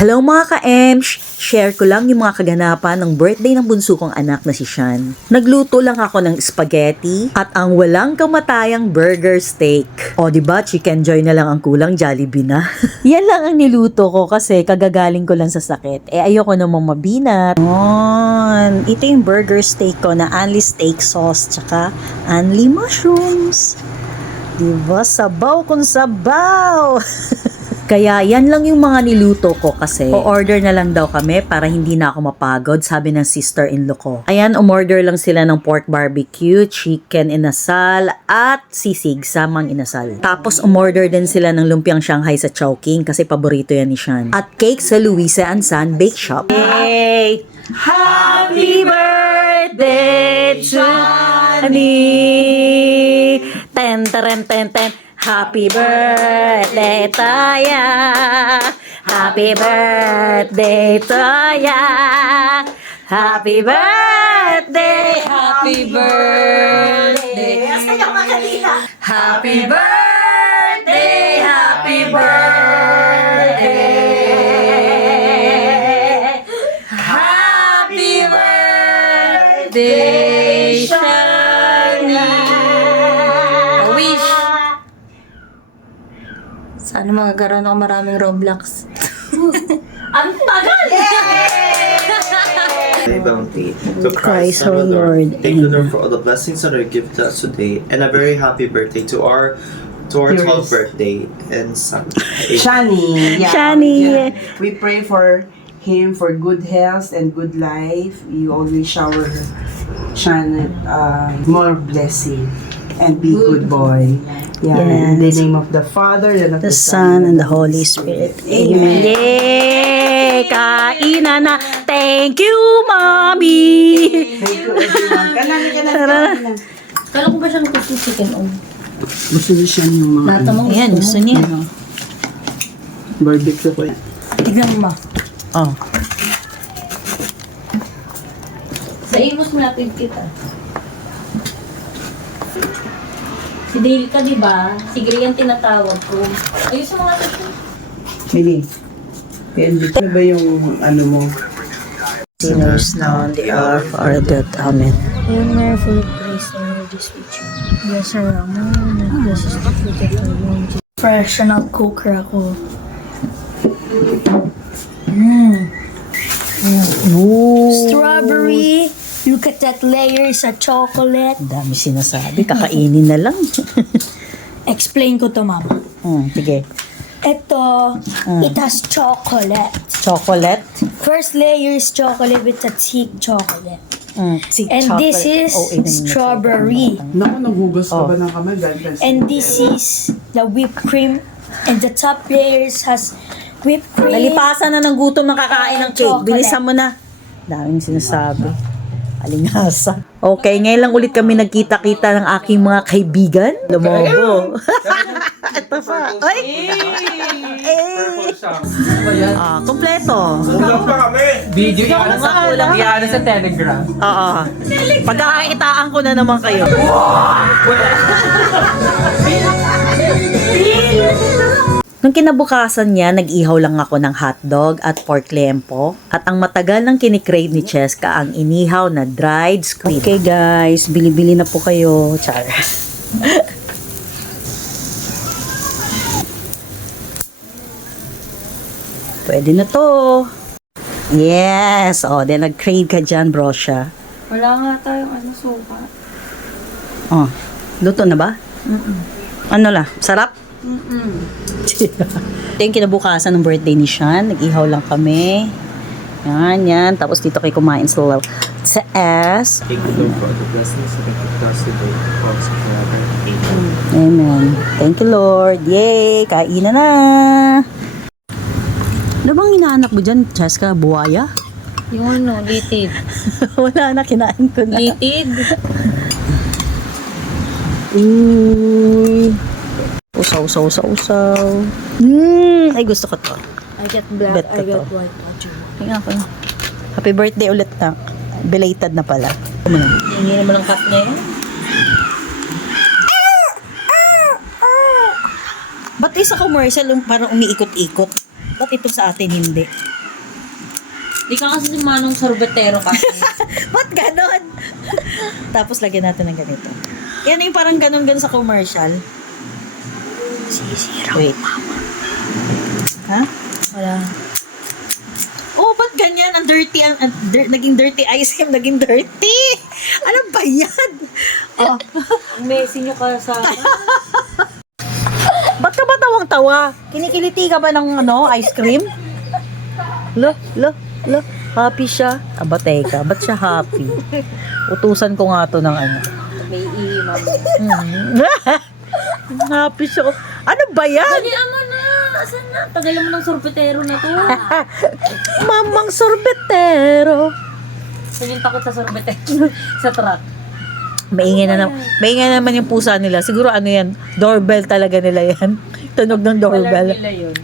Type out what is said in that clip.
Hello mga ka-Emsh! Share ko lang yung mga kaganapan ng birthday ng bunso kong anak na si Sean. Nagluto lang ako ng spaghetti at ang walang kamatayang burger steak. O diba, chicken joy na lang ang kulang, Jollibee na. Yan lang ang niluto ko kasi kagagaling ko lang sa sakit. Ayoko namang mabinat. Ito yung burger steak ko na only steak sauce tsaka only mushrooms. Diba? Sabaw kung sabaw! Kaya yan lang yung mga niluto ko kasi o-order na lang daw kami para hindi na ako mapagod, sabi ng sister-in-law ko. Ayan, umorder lang sila ng pork barbecue, chicken inasal, at sisig, samang inasal. Tapos umorder din sila ng lumpiang Shanghai sa Chowking kasi paborito yan ni Sean. At cake sa Luisa and San Bake Shop. Yay! Happy birthday, Johnny! Ten, ten, ten, ten. Happy birthday to ya. Happy birthday to ya. Happy birthday. Happy birthday. Happy birthday. Happy birthday. Happy birthday, Shani. Wish. Sana magkaroon ako maraming Roblox. Ang tagal! Bounty to Christ our Lord. Thank you, Lord, for all the blessings that are given to us today, and a very happy birthday to our 12th birthday and son. Shani. Yeah. Shani. Yeah. We pray for him for good health and good life. You always shower Shan more blessing and be good boy. Yeah. In the name of the Father and of The Son and the Holy Spirit. Amen. Yay! Kainan na. Thank you, Mommy! Thank you, everyone. Kala ko ba siyang gusto chicken Gusto niya siya yung mga Lahat namang Ayan, gusto niya. barbecue ko yan. Tignan mo. Oh. Sa imos mo natin kita. Si Dale ka, di ba? Si Gray ang tinatawag ko. Ayos mo nga ito. Mili. Ano ba yung ano mo? Sinners now on the hour of our death. Amen. Hail Mary, full of grace, the Lord is with you. Blessed are you among women, and blessed is the fruit of your womb, Jesus. Fresh and not cooker ako. Strawberry. Look at that layers of chocolate. Ang dami sinasabi. Kakainin na lang. Explain ko to, Mama. Sige. Ito, it has chocolate. Chocolate. First layer is chocolate with a thick chocolate. Si And chocolate. this is Oh, inumin mo. strawberry. Naku, naghugas ka ba ng kamay? And this is the whipped cream. And the top layers has whipped cream. Nalipasan na ng gutom ng kakain ng cake. Chocolate. Bilisan mo na. Daming sinasabi. Alingasa. Okay, ngayon lang ulit kami nagkita-kita ng aking mga kaibigan. Lumobo. Ito pa. Ay! Kompleto. Video yan sa kulang yan sa Telegram. Oo. Pagkakakitaan ko na naman kayo. Nung kinabukasan niya, nag-ihaw lang ako ng hotdog at pork lempo. At ang matagal nang kinikrave ni Cheska ang inihaw na dried squid. Okay guys, bili-bili na po kayo. Char. Pwede na to. Yes! O, then nag-crave ka dyan, brosya. Wala nga tayong suka. Oh, luto na ba? Ano la? Sarap? Ito yung kinabukasan ng birthday ni Sean. Nag-ihaw lang kami. Yan. Tapos dito kayo kumain sa S. Thank you, Lord, for all the blessings that are given to us today, also forever. Amen. Amen. Thank you, Lord. Yay! Kainan na! Ano bang hinahanap mo dyan, Cheska? Buwaya? Yung ano, litid. Wala na, kinain ko na. Litid? Uy! Usaw. Ay, gusto ko to. I get black, Bet ko I get to. white. What you want? Tingnan ko. Happy birthday ulit na. Belated na pala. Hindi naman ang cut niya yan. Ba't isa commercial yung parang umiikot-ikot? Ba't ito sa atin hindi? Di ka kasi si Manong sorbetero kasi. Ba't ganon? Tapos lagyan natin ng ganito. Yan yung parang ganon-ganon sa commercial. Wait. Ha? Wala. Oh, ba't ganyan? Ang dirty, naging dirty ice cream, naging dirty. Ano ba yan? Oh, Messi nyo ka sa... ba't ka ba tawang-tawa? Kinikiliti ka ba ng ice cream? Lo. Happy siya. Aba, teka. Ba't siya happy? Utusan ko nga to ng May imam. Happy siya. Ano ba yan? Dali, ama na! Asan na? Tagal mo ng sorbetero na to. Mamang sorbetero. Sabihin takot sa sorbetero. Sa truck. Maingay naman yung pusa nila. Siguro yan, doorbell talaga nila yan. Tunog ng Alarm doorbell. nila yun.